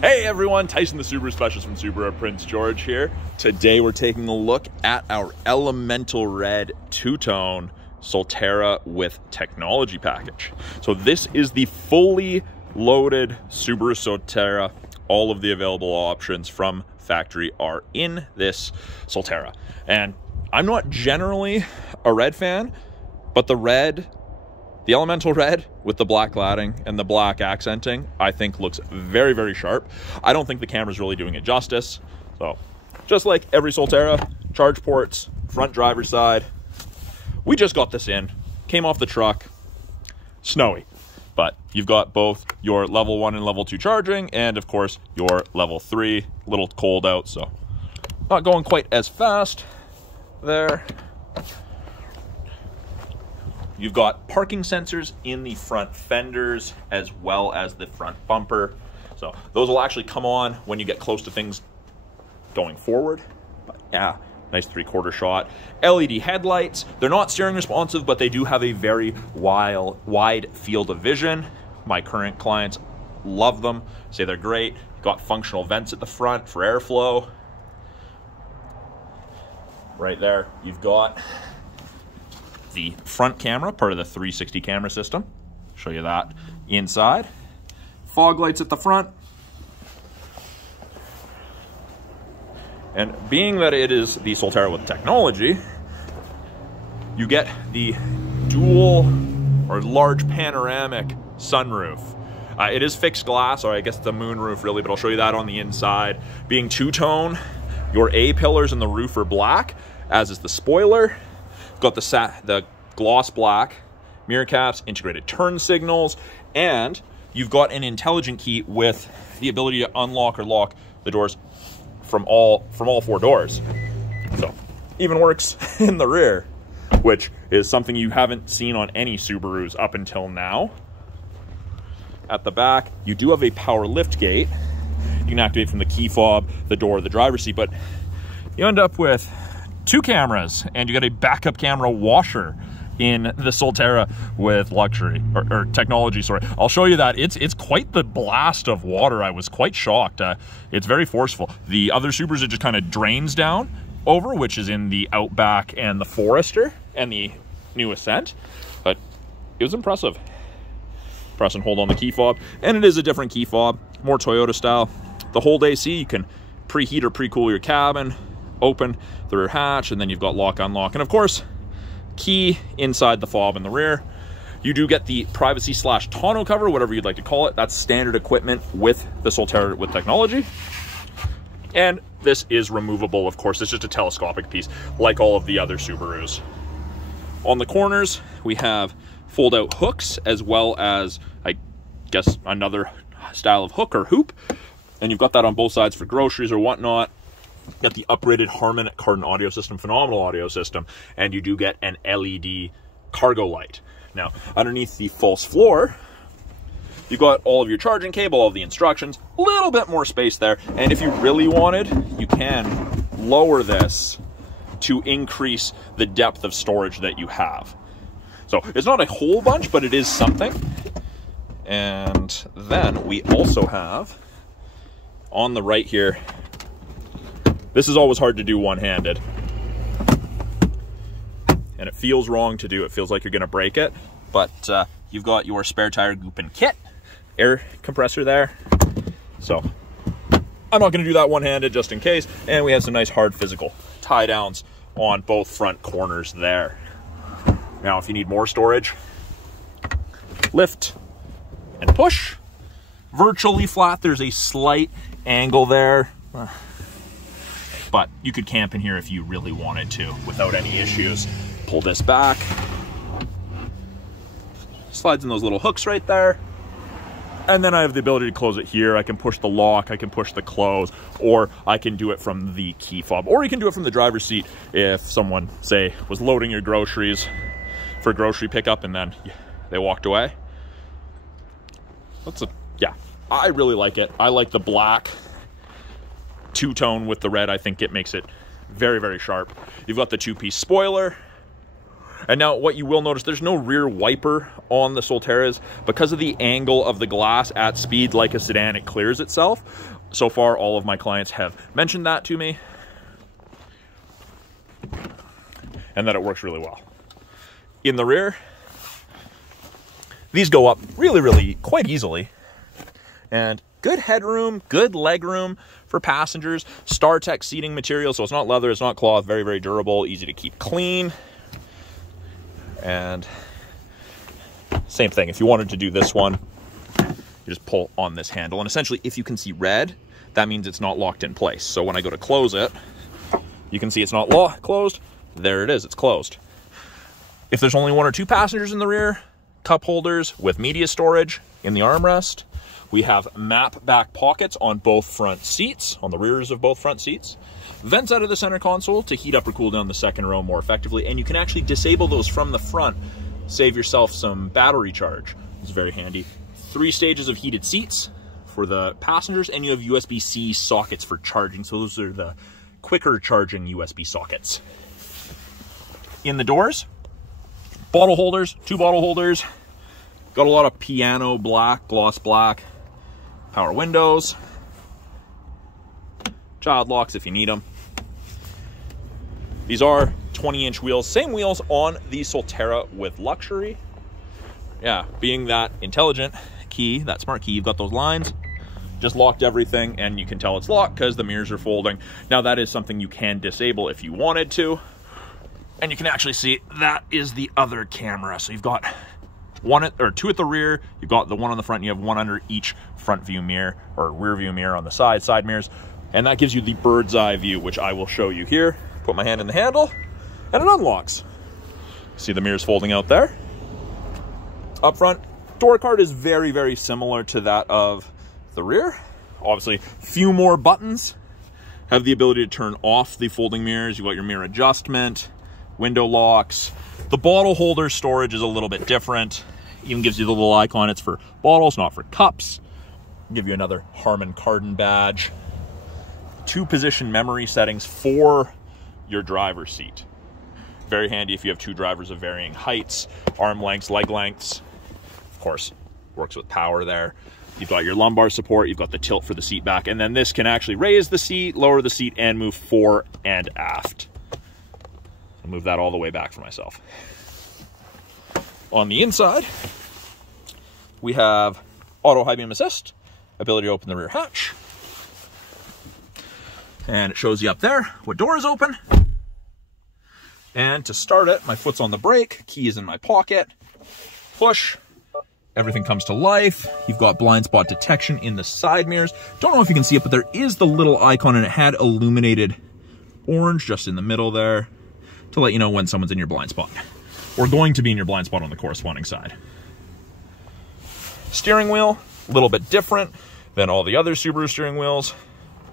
Hey everyone, Tyson the Subaru Specialist from Subaru Prince George here. Today we're taking a look at our elemental red two-tone Solterra with technology package. So this is the fully loaded Subaru Solterra. All of the available options from factory are in this Solterra. And I'm not generally a red fan, but the elemental red with the black cladding and the black accenting, I think looks very, very sharp. I don't think the camera's really doing it justice. So just like every Solterra, charge ports, front driver's side. We just got this in, came off the truck, snowy. But you've got both your level 1 and level 2 charging, and of course your level 3, a little cold out, so not going quite as fast there. You've got parking sensors in the front fenders as well as the front bumper. So those will actually come on when you get close to things going forward. But yeah, nice 3/4 shot. LED headlights. They're not steering responsive, but they do have a very wide field of vision. My current clients love them, say they're great. Got functional vents at the front for airflow. Right there, you've got the front camera, part of the 360 camera system. Show you that inside. Fog lights at the front. And being that it is the Solterra with technology, you get the dual or large panoramic sunroof. It is fixed glass, or I guess it's a moonroof really, but I'll show you that on the inside. Being two-tone, your A-pillars in the roof are black, as is the spoiler. Got the gloss black mirror caps, integrated turn signals, and you've got an intelligent key with the ability to unlock or lock the doors from all 4 doors. So even works in the rear, which is something you haven't seen on any Subarus up until now. At the back, you do have a power lift gate. You can activate from the key fob, the door, the driver's seat, but you end up with 2 cameras, and you got a backup camera washer in the Solterra with luxury or technology. Sorry, I'll show you that. It's quite the blast of water. I was quite shocked. It's very forceful. The other Subarus it just kind of drains down over, which is in the Outback and the Forester and the new Ascent. But it was impressive. Press and hold on the key fob, and it is a different key fob, more Toyota style. The hold AC, you can preheat or pre-cool your cabin. Open the rear hatch, and then you've got lock unlock, and of course key inside the fob in the rear. You do get the privacy / tonneau cover, whatever you'd like to call it. That's standard equipment with the Solterra with technology, and this is removable. Of course, it's just a telescopic piece like all of the other Subarus. On the corners we have fold out hooks, as well as I guess another style of hook or hoop, and you've got that on both sides for groceries or whatnot. Got the upgraded Harman Kardon audio system, phenomenal audio system, and you do get an LED cargo light. Now, underneath the false floor, you've got all of your charging cable, all of the instructions, a little bit more space there, and if you really wanted, you can lower this to increase the depth of storage that you have. So it's not a whole bunch, but it is something. And then we also have on the right here, this is always hard to do one-handed, and it feels wrong to do. It feels like you're going to break it, but you've got your spare tire goop and kit, air compressor there. So I'm not going to do that one-handed just in case, and we have some nice hard physical tie downs on both front corners there. Now, if you need more storage, lift and push. Virtually flat. There's a slight angle there. But you could camp in here if you really wanted to without any issues. Pull this back. Slides in those little hooks right there. And then I have the ability to close it here. I can push the lock, I can push the close, or I can do it from the key fob. Or you can do it from the driver's seat if someone, say, was loading your groceries for grocery pickup and then they walked away. Yeah, I really like it. I like the black two-tone with the red. I think it makes it very, very sharp. You've got the 2-piece spoiler, And now what you will notice, there's no rear wiper on the Solterras. Because of the angle of the glass at speed like a sedan, it clears itself. So far, all of my clients have mentioned that to me, and that it works really well. In the rear, these go up really quite easily, and good headroom, good legroom for passengers. StarTech seating material, so it's not leather, it's not cloth, very durable, easy to keep clean. And same thing, if you wanted to do this one, you just pull on this handle, and essentially if you can see red, that means it's not locked in place. So when I go to close it, you can see it's not closed. There it is, it's closed. If there's only 1 or 2 passengers in the rear, cup holders with media storage in the armrest. We have map back pockets on both front seats, on the rears of both front seats. Vents out of the center console to heat up or cool down the second row more effectively, and you can actually disable those from the front, save yourself some battery charge. It's very handy. 3 stages of heated seats for the passengers, and you have USB-C sockets for charging, so those are the quicker charging USB sockets. In the doors, bottle holders, 2 bottle holders, got a lot of piano black, gloss black, power windows, child locks if you need them. These are 20-inch wheels, same wheels on the Solterra with luxury. Yeah, being that intelligent key, that smart key, you've got those lines, just locked everything, and you can tell it's locked because the mirrors are folding. Now that is something you can disable if you wanted to, and you can actually see that is the other camera. So you've got 2 at the rear, you've got the one on the front, and you have 1 under each front view mirror or rear view mirror on the side mirrors, and that gives you the bird's eye view, which I will show you here. Put my hand in the handle and it unlocks. See the mirrors folding out there. Up front, door card is very similar to that of the rear. Obviously, few more buttons. Have the ability to turn off the folding mirrors. You've got your mirror adjustment, window locks. The bottle holder storage is a little bit different. Even gives you the little icon. It's for bottles, not for cups. Give you another Harman Kardon badge. 2 position memory settings for your driver's seat. Very handy if you have 2 drivers of varying heights, arm lengths, leg lengths. Of course, works with power there. You've got your lumbar support, you've got the tilt for the seat back, and then this can actually raise the seat, lower the seat, and move fore and aft. I'll move that all the way back for myself. On the inside, we have auto high beam assist, ability to open the rear hatch. And it shows you up there what door is open. And to start it, my foot's on the brake, key is in my pocket, push, everything comes to life. You've got blind spot detection in the side mirrors. Don't know if you can see it, but there is the little icon, and it had illuminated orange just in the middle there to let you know when someone's in your blind spot, or going to be in your blind spot on the corresponding side. Steering wheel, a little bit different than all the other Subaru steering wheels.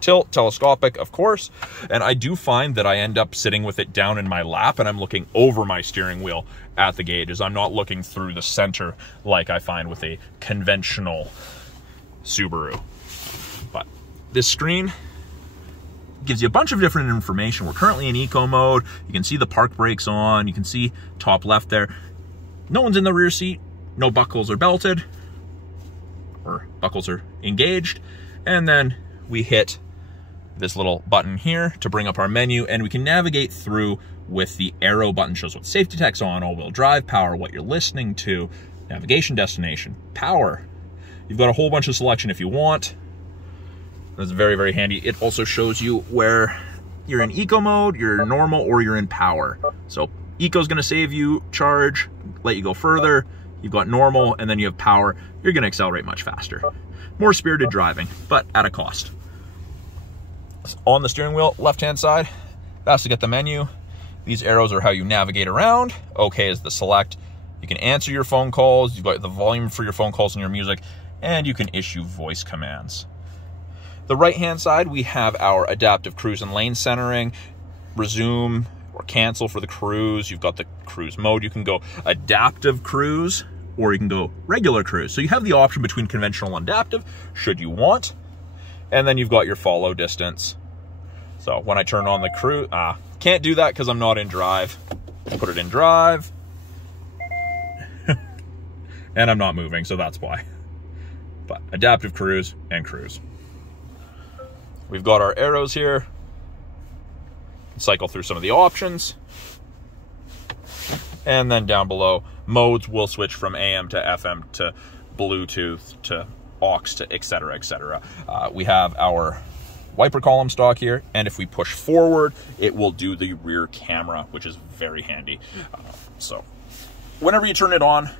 Tilt, telescopic, of course, and I do find that I end up sitting with it down in my lap and I'm looking over my steering wheel at the gauges. I'm not looking through the center like I find with a conventional Subaru. But this screen gives you a bunch of different information. We're currently in eco mode. You can see the park brakes on. You can see top left there. No one's in the rear seat. No buckles are belted, or buckles are engaged. And then we hit this little button here to bring up our menu, and we can navigate through with the arrow button. Shows what safety tech's on, all-wheel drive, power, what you're listening to, navigation, destination, power. You've got a whole bunch of selection if you want. That's very handy. It also shows you where you're in eco mode, you're normal, or you're in power. So eco's gonna save you charge, let you go further. You've got normal, and then you have power. You're gonna accelerate much faster. More spirited driving, but at a cost. On the steering wheel, left-hand side, that's to get the menu. These arrows are how you navigate around. OK is the select. You can answer your phone calls. You've got the volume for your phone calls and your music, and you can issue voice commands. The right-hand side, we have our adaptive cruise and lane centering, resume or cancel for the cruise. You've got the cruise mode. You can go adaptive cruise, or you can go regular cruise. So you have the option between conventional and adaptive, should you want. And then you've got your follow distance. So when I turn on the cruise, can't do that because I'm not in drive. Put it in drive, And I'm not moving, so that's why. But adaptive cruise and cruise. We've got our arrows here. Cycle through some of the options. And then down below, modes will switch from AM to FM to Bluetooth to aux to etc, etc. We have our wiper column stock here, and if we push forward, it will do the rear camera, which is very handy. So whenever you turn it on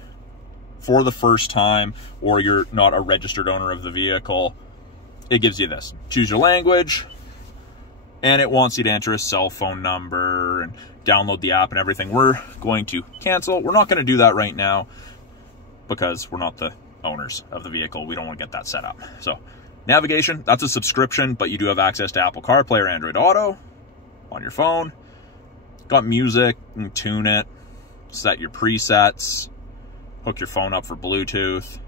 for the first time, or you're not a registered owner of the vehicle, it gives you this. Choose your language, and it wants you to enter a cell phone number and download the app and everything. We're going to cancel. We're not going to do that right now because we're not the owners of the vehicle. We don't want to get that set up. So navigation, that's a subscription, but you do have access to Apple CarPlay or Android Auto on your phone. Got music, you can tune it, set your presets, hook your phone up for Bluetooth.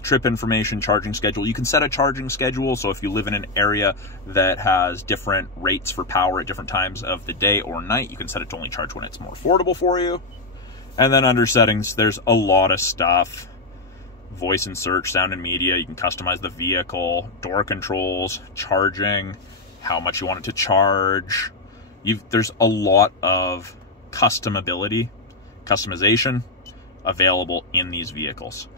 Trip information, charging schedule. You can set a charging schedule, so if you live in an area that has different rates for power at different times of the day or night, you can set it to only charge when it's more affordable for you. And then under settings, there's a lot of stuff. Voice and search, sound and media. You can customize the vehicle, door controls, charging, how much you want it to charge. There's a lot of customization available in these vehicles.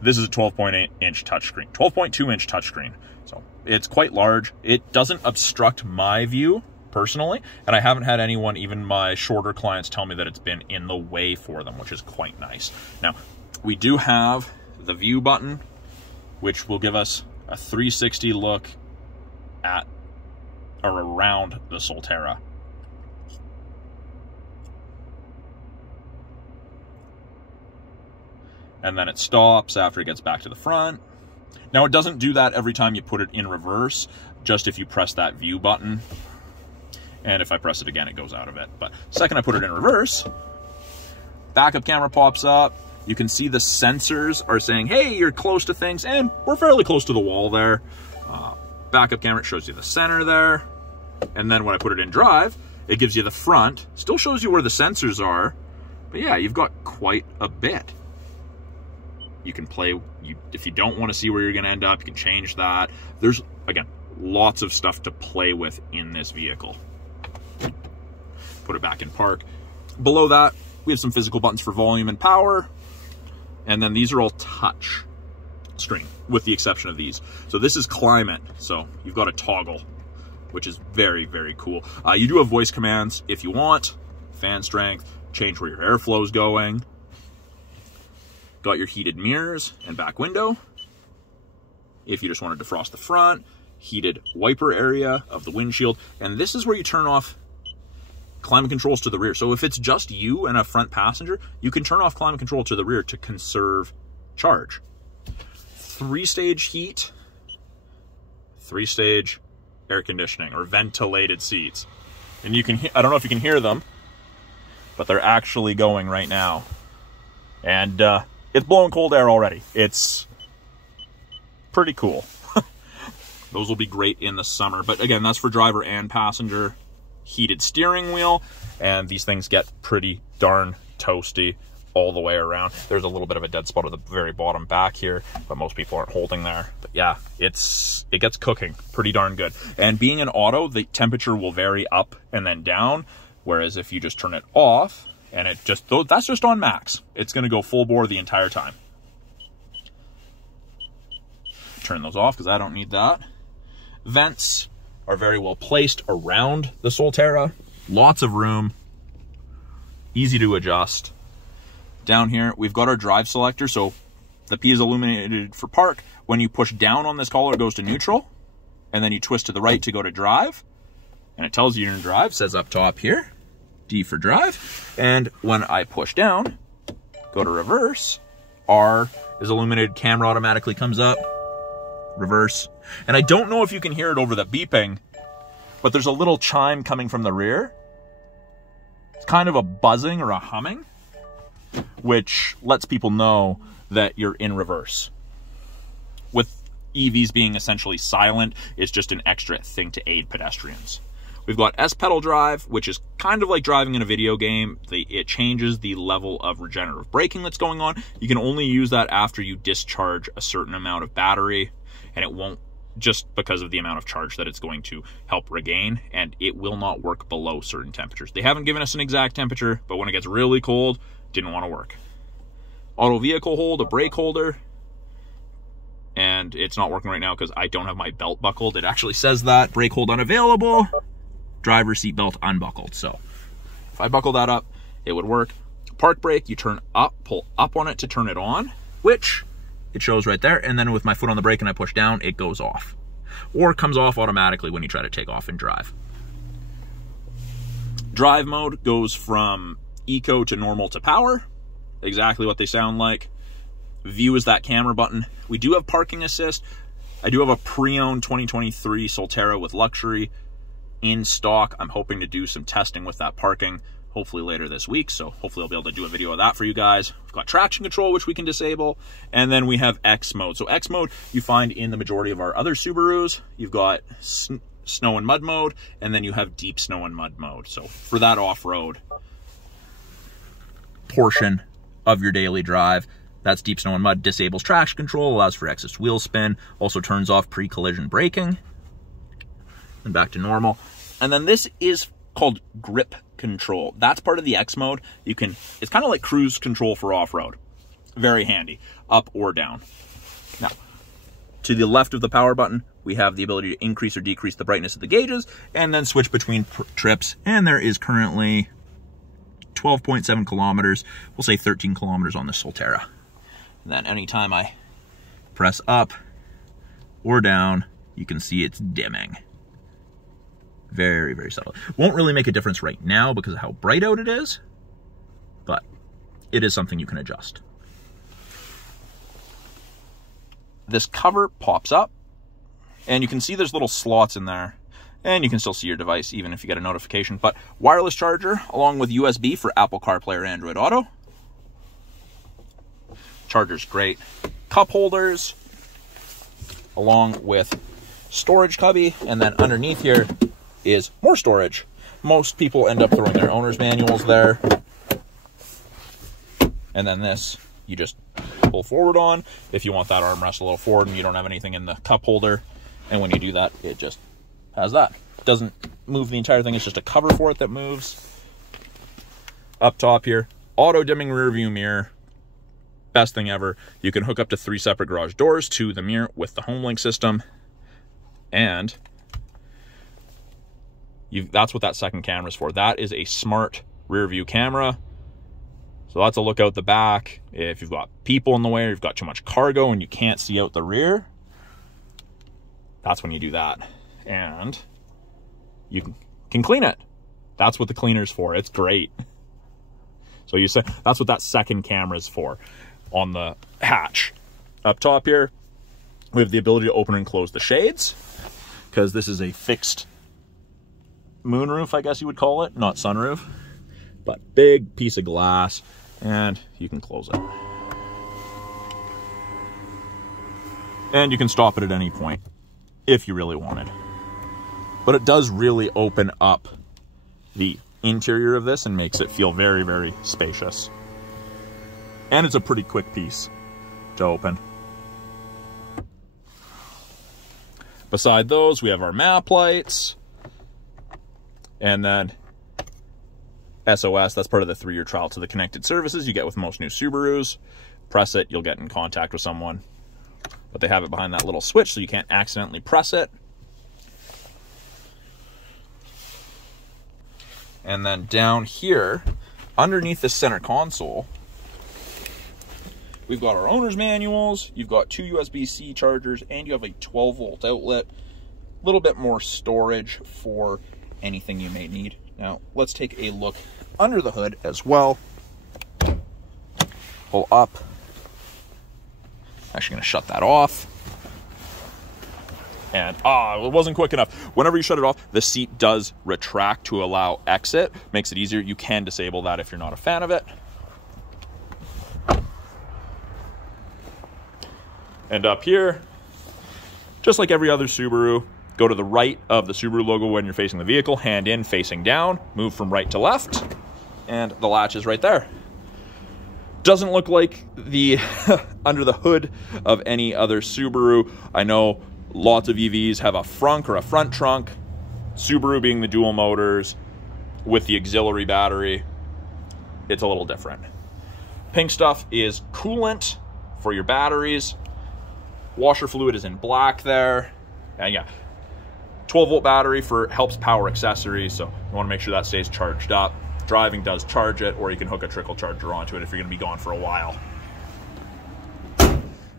This is a 12.8 inch touchscreen, 12.2 inch touchscreen. So it's quite large. It doesn't obstruct my view personally, and I haven't had anyone, even my shorter clients, tell me that it's been in the way for them, which is quite nice. Now, we do have the view button, which will give us a 360 look at or around the Solterra. And then it stops after it gets back to the front. Now, it doesn't do that every time you put it in reverse, just if you press that view button. And if I press it again, it goes out of it. But the second I put it in reverse, backup camera pops up. You can see the sensors are saying, hey, you're close to things, and we're fairly close to the wall there. Backup camera shows you the center there. And then when I put it in drive, it gives you the front. Still shows you where the sensors are. But yeah, you've got quite a bit. You can play, if you don't want to see where you're going to end up, you can change that. There's, again, lots of stuff to play with in this vehicle. Put it back in park. Below that, we have some physical buttons for volume and power. And then these are all touch screen, with the exception of these. So this is climate. So you've got a toggle, which is very, very cool. You do have voice commands if you want. Fan strength, change where your airflow is going. Got your heated mirrors and back window. If you just want to defrost the front, heated wiper area of the windshield. And this is where you turn off climate controls to the rear. So if it's just you and a front passenger, you can turn off climate control to the rear to conserve charge. 3-stage heat, 3-stage air conditioning or ventilated seats. And you can, I don't know if you can hear them, but they're actually going right now. And it's blowing cold air already. It's pretty cool. Those will be great in the summer. But again, that's for driver and passenger. Heated steering wheel. And these things get pretty darn toasty all the way around. There's a little bit of a dead spot at the very bottom back here, but most people aren't holding there. But yeah, it gets cooking pretty darn good. And being an auto, the temperature will vary up and then down. Whereas if you just turn it off, and that's just on max. It's going to go full bore the entire time. Turn those off because I don't need that. Vents are very well placed around the Solterra. Lots of room. Easy to adjust. Down here, we've got our drive selector. So the P is illuminated for park. When you push down on this collar, it goes to neutral. And then you twist to the right to go to drive. And it tells you you're in drive. Says up top here. D for drive. And when I push down, go to reverse, R is illuminated, camera automatically comes up, reverse. And I don't know if you can hear it over the beeping, but there's a little chime coming from the rear. It's kind of a buzzing or a humming, which lets people know that you're in reverse. With EVs being essentially silent, it's just an extra thing to aid pedestrians. We've got S pedal drive, which is kind of like driving in a video game. It changes the level of regenerative braking that's going on. You can only use that after you discharge a certain amount of battery, and it won't, just because of the amount of charge that it's going to help regain, and it will not work below certain temperatures. They haven't given us an exact temperature, but when it gets really cold, didn't want to work. Auto vehicle hold, a brake holder, and it's not working right now because I don't have my belt buckled. It actually says that, brake hold unavailable, driver seat belt unbuckled. So if I buckle that up, it would work. Park brake, you turn up, pull up on it to turn it on, which it shows right there, and then with my foot on the brake and I push down, it goes off. Or comes off automatically when you try to take off and drive. Drive mode goes from eco to normal to power. Exactly what they sound like. View is that camera button. We do have parking assist. I do have a pre-owned 2023 Solterra with luxury in stock. I'm hoping to do some testing with that parking hopefully later this week, so hopefully I'll be able to do a video of that for you guys. We've got traction control, which we can disable, and then we have X mode. So X mode you find in the majority of our other Subarus. You've got snow and mud mode, and then you have deep snow and mud mode. So for that off-road portion of your daily drive, that's deep snow and mud. Disables traction control, allows for excess wheel spin, also turns off pre-collision braking, and back to normal. And then this is called grip control. That's part of the X mode. It's kind of like cruise control for off-road. Very handy, up or down. Now, to the left of the power button, we have the ability to increase or decrease the brightness of the gauges, and then switch between trips. And there is currently 12.7 kilometers. We'll say 13 kilometers on the Solterra. And then anytime I press up or down, you can see it's dimming. Very, very subtle. Won't really make a difference right now because of how bright out it is, but it is something you can adjust. This cover pops up, and you can see there's little slots in there, and you can still see your device even if you get a notification. But wireless charger along with USB for Apple CarPlay or Android Auto. Charger's great. Cup holders along with storage cubby, and then underneath here is more storage. Most people end up throwing their owner's manuals there. And then this, you just pull forward on if you want that armrest a little forward and you don't have anything in the cup holder. And when you do that, it just has that. It doesn't move the entire thing, it's just a cover for it that moves. Up top here, auto dimming rear view mirror. Best thing ever. You can hook up to 3 separate garage doors to the mirror with the HomeLink system. And that's what that second camera is for. That is a smart rear view camera. So that's a look out the back. If you've got people in the way or you've got too much cargo and you can't see out the rear, that's when you do that. And you can clean it. That's what the cleaner's for. It's great. So you say that's what that second camera is for. On the hatch up top here, we have the ability to open and close the shades, because this is a fixed moonroof, I guess you would call it, not sunroof, but big piece of glass, and you can close it. And you can stop it at any point if you really wanted. But it does really open up the interior of this and makes it feel very, very spacious. And it's a pretty quick piece to open. Beside those, we have our map lights. And then SOS, that's part of the 3-year trial to the connected services you get with most new Subarus. Press it, you'll get in contact with someone. But they have it behind that little switch so you can't accidentally press it. And then down here, underneath the center console, we've got our owner's manuals, you've got 2 USB-C chargers, and you have a 12-volt outlet. A little bit more storage for anything you may need. Now, let's take a look under the hood as well. Pull up. Actually going to shut that off. And, it wasn't quick enough. Whenever you shut it off, the seat does retract to allow exit. Makes it easier. You can disable that if you're not a fan of it. And up here, just like every other Subaru, Go to the right of the Subaru logo when you're facing the vehicle, hand in, facing down, move from right to left, and the latch is right there. Doesn't look like the under the hood of any other Subaru. I know lots of EVs have a frunk or a front trunk. Subaru being the dual motors with the auxiliary battery, it's a little different. Pink stuff is coolant for your batteries. Washer fluid is in black there. And yeah, 12-volt battery helps power accessories, so you want to make sure that stays charged up. Driving does charge it, or you can hook a trickle charger onto it if you're going to be gone for a while.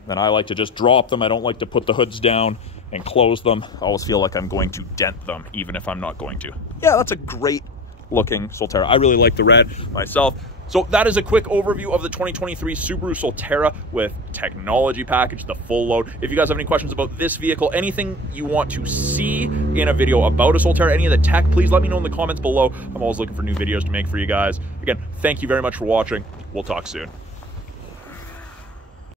Then I like to just drop them. I don't like to put the hoods down and close them. I always feel like I'm going to dent them, even if I'm not going to. Yeah, that's a great looking Solterra. I really like the red myself. So that is a quick overview of the 2023 Subaru Solterra with technology package, the full load. If you guys have any questions about this vehicle, anything you want to see in a video about a Solterra, any of the tech, please let me know in the comments below. I'm always looking for new videos to make for you guys. Again, thank you very much for watching. We'll talk soon.